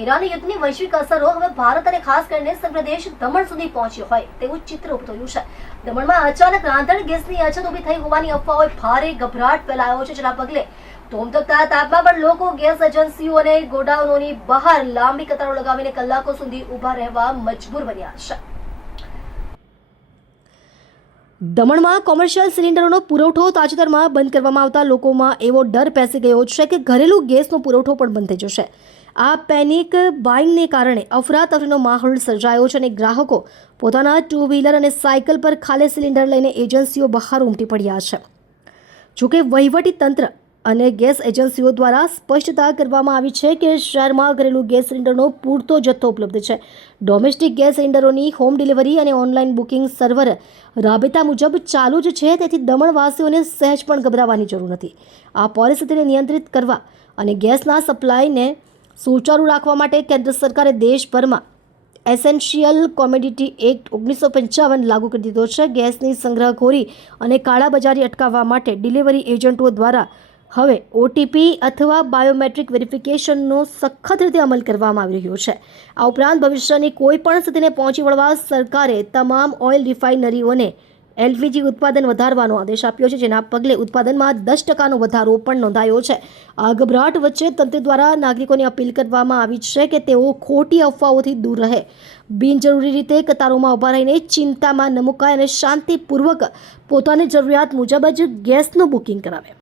ઈરાની યુદ્ધની વૈશ્વિક અસરો હવે ભારત અને ખાસ કરીને સમગ્ર દેશ દમણ સુધી પહોંચ્યો હોય તેવું ચિત્ર ઉભું થયું છે. દમણમાં અચાનક રાંધણ ગેસની અછત ઊભી થઈ હોવાની અફવાઓએ ભારે ગભરાટ ફેલાયો છે, જેના પગલે ધોમધોકતા તાપમાં પણ લોકો ગેસ એજન્સીઓ અને ગોડાઉનોની બહાર લાંબી કતારો લગાવીને કલાકો સુધી ઊભા રહેવા મજબૂર બન્યા છે. દમણમાં કોમર્શિયલ સિલિન્ડરોનો પુરવઠો તાજેતરમાં બંધ કરવામાં આવતા લોકોમાં એવો ડર પેસી ગયો છે કે ઘરેલું ગેસનો પુરવઠો પણ બંધ થઈ જશે. આ પેનિક બાઇંગને કારણે અફરાતફરીનો માહોલ સર્જાયો છે અને ગ્રાહકો પોતાના ટુ વ્હીલર અને સાયકલ પર ખાલી સિલિન્ડર લઈને એજન્સીઓ બહાર ઉમટી પડ્યા છે. જોકે વહીવટી તંત્ર અને ગેસ એજન્સીઓ દ્વારા સ્પષ્ટતા કરવામાં આવી છે કે શહેરમાં ઘરેલું ગેસ સિલિન્ડરનો પૂરતો જથ્થો ઉપલબ્ધ છે. ડોમેસ્ટિક ગેસ સિલિન્ડરોની હોમ ડિલિવરી અને ઓનલાઈન બુકિંગ સર્વર રાબેતા મુજબ ચાલુ જ છે, તેથી દમણવાસીઓને સહેજ પણ ગભરાવાની જરૂર નથી. આ પરિસ્થિતિને નિયંત્રિત કરવા અને ગેસના સપ્લાયને સુચારુ રાખવા માટે કેન્દ્ર સરકારે દેશભરમાં એસેન્શિયલ કોમોડિટી એક્ટ 1955 લાગુ કરી દીધો છે. ગેસની સંગ્રહખોરી અને કાળાબજારી અટકાવવા માટે ડિલિવરી એજન્ટો દ્વારા હવે ઓટીપી અથવા બાયોમેટ્રિક વેરિફિકેશનનો સખત રીતે અમલ કરવામાં આવી રહ્યો છે. આ ઉપરાંત ભવિષ્યની કોઈ પણ સ્થિતિને પહોંચી વળવા સરકારે તમામ ઓઇલ રિફાઇનરીઓને એલપીજી ઉત્પાદન વધારવાનો આદેશ આપ્યો છે, જેના પગલે ઉત્પાદનમાં 10% વધારો પણ નોંધાયો છે. આ ગભરાટ વચ્ચે તંત્ર દ્વારા નાગરિકોને અપીલ કરવામાં આવી છે કે તેઓ ખોટી અફવાઓથી દૂર રહે, બિનજરૂરી રીતે કતારોમાં ઊભા રહીને ચિંતામાં ન મુકાય અને શાંતિપૂર્વક પોતાની જરૂરિયાત મુજબ જ ગેસનું બુકિંગ કરાવે.